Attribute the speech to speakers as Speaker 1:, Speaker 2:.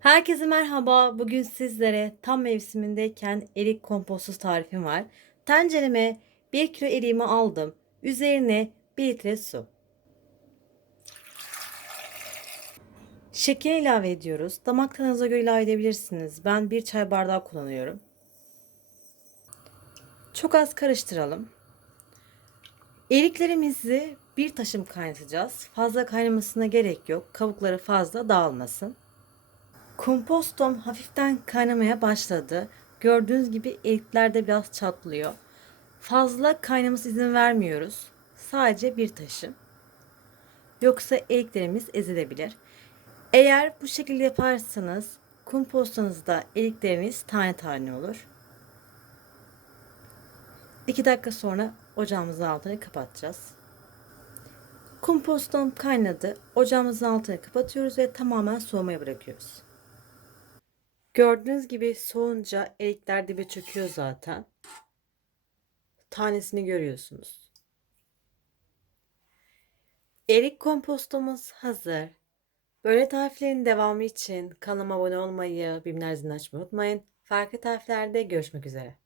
Speaker 1: Herkese merhaba. Bugün sizlere tam mevsimindeyken erik kompostu tarifim var. Tencereme 1 kilo eriğimi aldım. Üzerine 1 litre su. Şeker ilave ediyoruz. Damak tadınıza göre ilave edebilirsiniz. Ben 1 çay bardağı kullanıyorum. Çok az karıştıralım. Eriklerimizi bir taşım kaynatacağız. Fazla kaynamasına gerek yok. Kabukları fazla dağılmasın. Kompostom hafiften kaynamaya başladı. Gördüğünüz gibi erikler de biraz çatlıyor. Fazla kaynaması izin vermiyoruz. Sadece bir taşım. Yoksa eriklerimiz ezilebilir. Eğer bu şekilde yaparsanız kompostonuzda erikleriniz tane tane olur. 2 dakika sonra ocağımızın altını kapatacağız. Kompostom kaynadı. Ocağımızın altını kapatıyoruz ve tamamen soğumaya bırakıyoruz. Gördüğünüz gibi soğunca erikler dibe çöküyor zaten. Tanesini görüyorsunuz. Erik kompostomuz hazır. Böyle tariflerin devamı için kanalıma abone olmayı, bilimler zilini açmayı unutmayın. Farklı tariflerde görüşmek üzere.